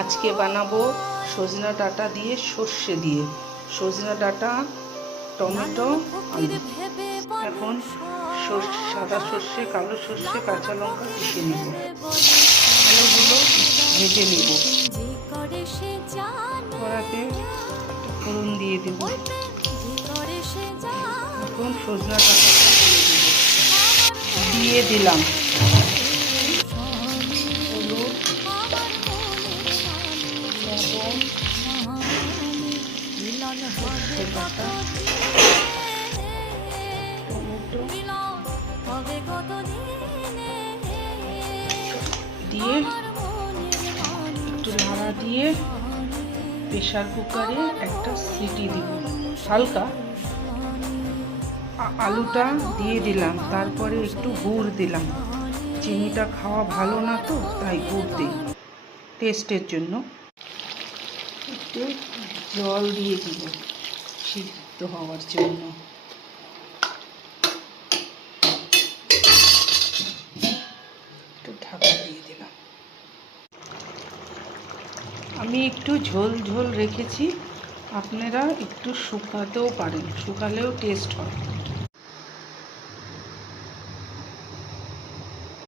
আজকে বানাবো সজনা ডাঁটা দিয়ে সর্ষে দিয়ে, সজনা ডাঁটা, টমেটো, আলু। এখন সাদা সর্ষে, কালো সর্ষে, কাঁচা লঙ্কা পিষে নেব, আলুগুলো ভেজে নেব। কড়াতে ফোড়ন দিয়ে দেব। এখন সজনা ডাঁটা দিয়ে দিলাম, হলুদ, লবণ, সর্ষে বাটা, টমেটো দিয়ে একটু নাড়া দিয়ে প্রেসার কুকারে একটা সিটি দিব হালকা। আলুটা দিয়ে দিলাম, তারপরে একটু গুড় দিলাম। চিনিটা খাওয়া ভালো না তো, তাই গুড় দিই টেস্টের জন্য। একটু জল দিয়ে দিব সিদ্ধ হওয়ার জন্য। একটু ঢাকা দিয়ে দিলাম। আমি একটু ঝোল ঝোল রেখেছি, আপনারা একটু শুকাতেও পারেন, শুকালেও টেস্ট হয়।